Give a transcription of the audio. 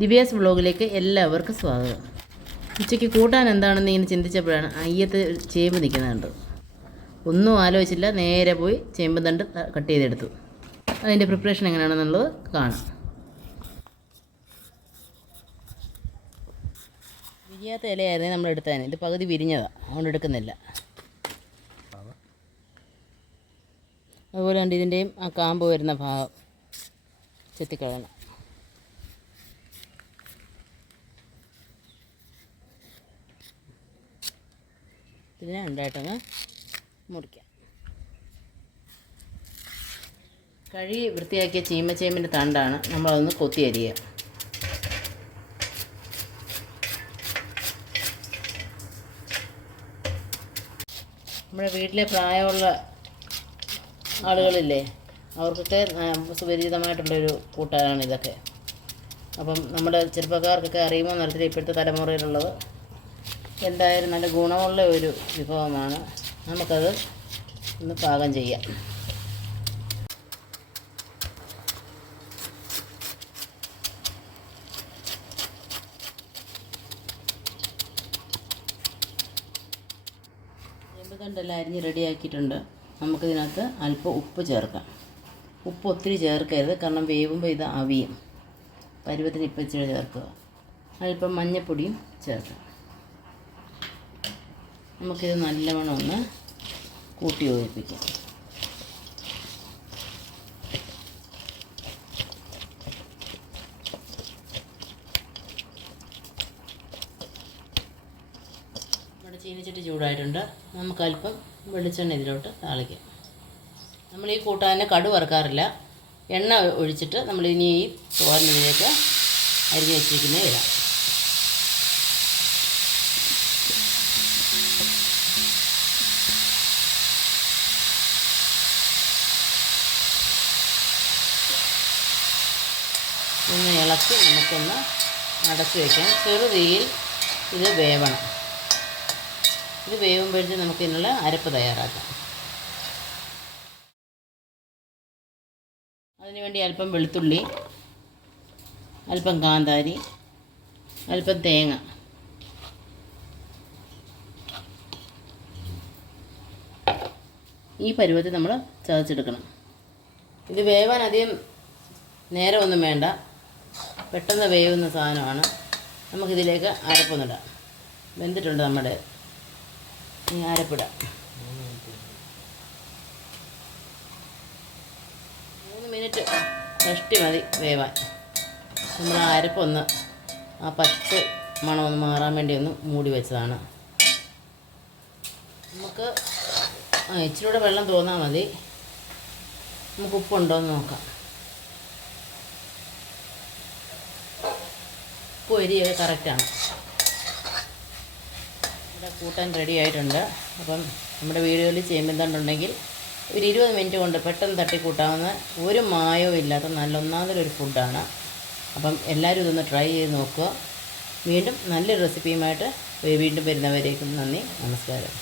ദിവ്യാസ് വ്ളോഗിലേക്ക് എല്ലാവർക്കും സ്വാഗതം. ഉച്ചയ്ക്ക് കൂട്ടാൻ എന്താണെന്ന് ഇങ്ങനെ ചിന്തിച്ചപ്പോഴാണ് അയ്യത്ത് ചേമ്പ് നിൽക്കുന്നുണ്ട്. ഒന്നും ആലോചിച്ചില്ല നേരെ പോയി ചേമ്പ് തണ്ട് കട്ട് ചെയ്തെടുത്തു. അതിന്റെ പ്രിപ്പറേഷൻ എങ്ങനെയാണെന്നുള്ളത് കാണാം. വിരിയാത്ത ഇലയായിരുന്നേ നമ്മൾ എടുത്തതിന്. ഇത് പകുതി വിരിഞ്ഞതാണ് അതുകൊണ്ട് എടുക്കുന്നില്ല. അതുപോലെ കണ്ട് ഇതിന്റെയും ആ കാമ്പ് വരുന്ന ഭാഗം ചെത്തിക്കളയണം. ഇതിനെ രണ്ടായിട്ടങ്ങ് മുറിക്കാം. കഴുകി വൃത്തിയാക്കിയ ചീമച്ചേമ്പിന്റെ തണ്ടാണ് നമ്മളതൊന്ന് കൊത്തി അരിയുക നമ്മുടെ വീട്ടിലെ പ്രായമുള്ള ആളുകളില്ലേ അവർക്കൊക്കെ സുപരിചിതമായിട്ടുള്ളൊരു കൂട്ടാനാണ് ഇതൊക്കെ. അപ്പം നമ്മുടെ ചെറുപ്പക്കാർക്കൊക്കെ അറിയുമോ എന്നറിയത്തില്ല ഇപ്പോഴത്തെ തലമുറയിലുള്ളത്? എന്തായാലും നല്ല ഗുണമുള്ള ഒരു വിഭവമാണ്. നമുക്കത് ഒന്ന് പാകം ചെയ്യാം. ചെമ്പുതണ്ടെല്ലാം അരിഞ്ഞ് റെഡിയാക്കിയിട്ടുണ്ട്. നമുക്കിതിനകത്ത് അല്പം ഉപ്പ് ചേർക്കാം. ഉപ്പ് ഒത്തിരി ചേർക്കരുത്. കാരണം വേവുമ്പോൾ ഇത് അവിയും. പരുവത്തിന് ഇപ്പം ഇച്ചിരി ചേർക്കുക. അല്പം മഞ്ഞൾപ്പൊടിയും ചേർക്കാം. നമുക്കിത് നല്ലവണ്ണം ഒന്ന് കൂട്ടി യോജിപ്പിക്കാം. നമ്മുടെ ചീനിച്ചട്ടി ചൂടായിട്ടുണ്ട്. നമുക്ക് അല്പം വെളിച്ചെണ്ണ ഇതിലോട്ട് താളിക്കാം. നമ്മൾ ഈ കൂട്ടാനെ കടു വറുക്കാറില്ല. എണ്ണ ഒഴിച്ചിട്ട് നമ്മൾ ഇനി ഈ തോരനിലേക്ക് അരിഞ്ഞ് വെച്ചിരിക്കുന്നത് ഇടാം. ഒന്ന് ഇളക്കി നമുക്കൊന്ന് അടച്ചു വയ്ക്കാം ചെറുതീയിൽ ഇത് വേവണം. ഇത് വേവുമ്പോഴത്തേക്ക് നമുക്ക് ഇതിനുള്ള അരപ്പ് തയ്യാറാക്കാം. അതിനുവേണ്ടി അല്പം വെളുത്തുള്ളി അല്പം കാന്താരി അല്പം തേങ്ങ. ഈ പരുവത്തിൽ നമ്മൾ ചതച്ചെടുക്കണം. ഇത് വേവാൻ അധികം നേരമൊന്നും വേണ്ട. പെട്ടെന്ന് വേവുന്ന സാധനമാണ്. നമുക്കിതിലേക്ക് അരപ്പൊന്നിടാം. വെന്തിട്ടുണ്ട് നമ്മുടെ ഈ അരപ്പിടാം. മൂന്ന് മിനിറ്റ് കഷ്ടി മതി വേവാൻ. നമ്മൾ ആ അരപ്പൊന്ന് ആ പച്ച മണം ഒന്ന് മാറാൻ വേണ്ടി ഒന്ന് മൂടി വെച്ചതാണ്. നമുക്ക് ഇച്ചിരി വെള്ളം തോന്നാൽ മതി. നമുക്ക് ഉപ്പുണ്ടോ എന്ന് നോക്കാം. ഉപ്പ് എരിയൊക്കെ കറക്റ്റാണ് ഇവിടെ കൂട്ടാൻ റെഡി ആയിട്ടുണ്ട്. അപ്പം നമ്മുടെ വീടുകളിൽ ചേമ്പന്തണ്ടുണ്ടെങ്കിൽ ഒരു ഇരുപത് മിനിറ്റ് കൊണ്ട് പെട്ടെന്ന് തട്ടിക്കൂട്ടാവുന്ന ഒരു മായവും ഇല്ലാത്ത നല്ല ഒന്നാമതൊരു ഫുഡാണ് അപ്പം എല്ലാവരും ഇതൊന്ന് ട്രൈ ചെയ്ത് നോക്കുക. വീണ്ടും നല്ലൊരു റെസിപ്പിയുമായിട്ട് വീണ്ടും വരുന്നവരേക്കും നന്ദി. നമസ്കാരം.